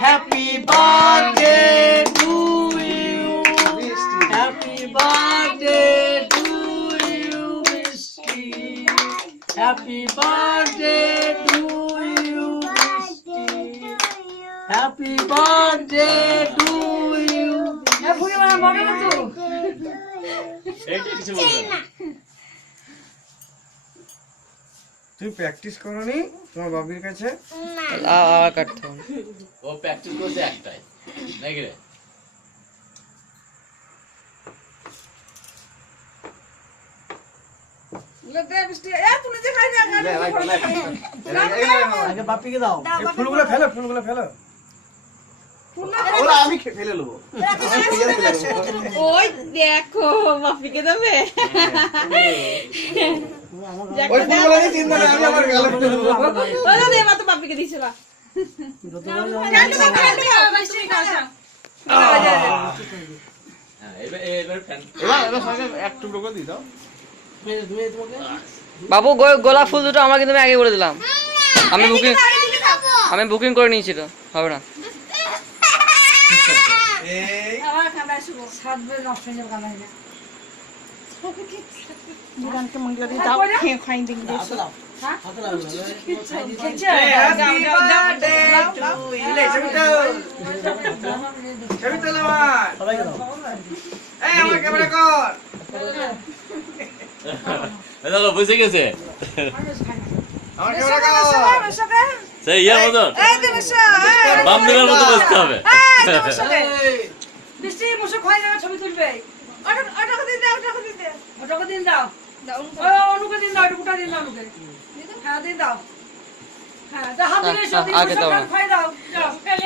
Happy birthday to you. Happy birthday to you, Misty. Happy birthday to you, Misty. Happy birthday to you. তুমি practice করনি তোমার বাবির কাছে? আবার কাটতে হবে। ও প্র্যাকটিস করছে একটাই নাকি রে? আগে বাপিকে দাও। এই ফুলগুলো ফেলো, ফুলগুলো ফেলো। ওরা আমি ফেলে নেবো। ওই দেখো বাপিকে দেবে ওই ফুলগুলো দিয়ে চিন্তা নেই, আমি আমার গালে ফেলে দেবো। ওরা দে মা তো বাপিকে দিছিল এবার ফ্যান এবার সবাই এক টুকরো করে দিই দাও। বাবু গোলাপ ফুল দুটো আমাকে তুমি আগে বলে দিলাম। আমি বুকিং করে নিয়েছি তো, হবে না। এই হাতে দাও। হাতে দাও। Happy birthday to you. লে ছবি তো। ছবি তো আমার। সবাইকে দাও। এই আমার ক্যামেরা কর। দেখো বুঝে গেছে আমার ক্যামেরা কর। সেই ইয়ার মতো বাম দিকের মতো বসতে হবে বৃষ্টি মুসো খাই যাবে ছবি তুলবে ওটাকে দিন দাও ওটাকে দিন দাও অনুকে দিন দাও ওটা দিন দাও অনুকে হ্যাঁ দিন দাও হ্যাঁ হাত দিলে সব দিন আগে দাও না। খাই দাও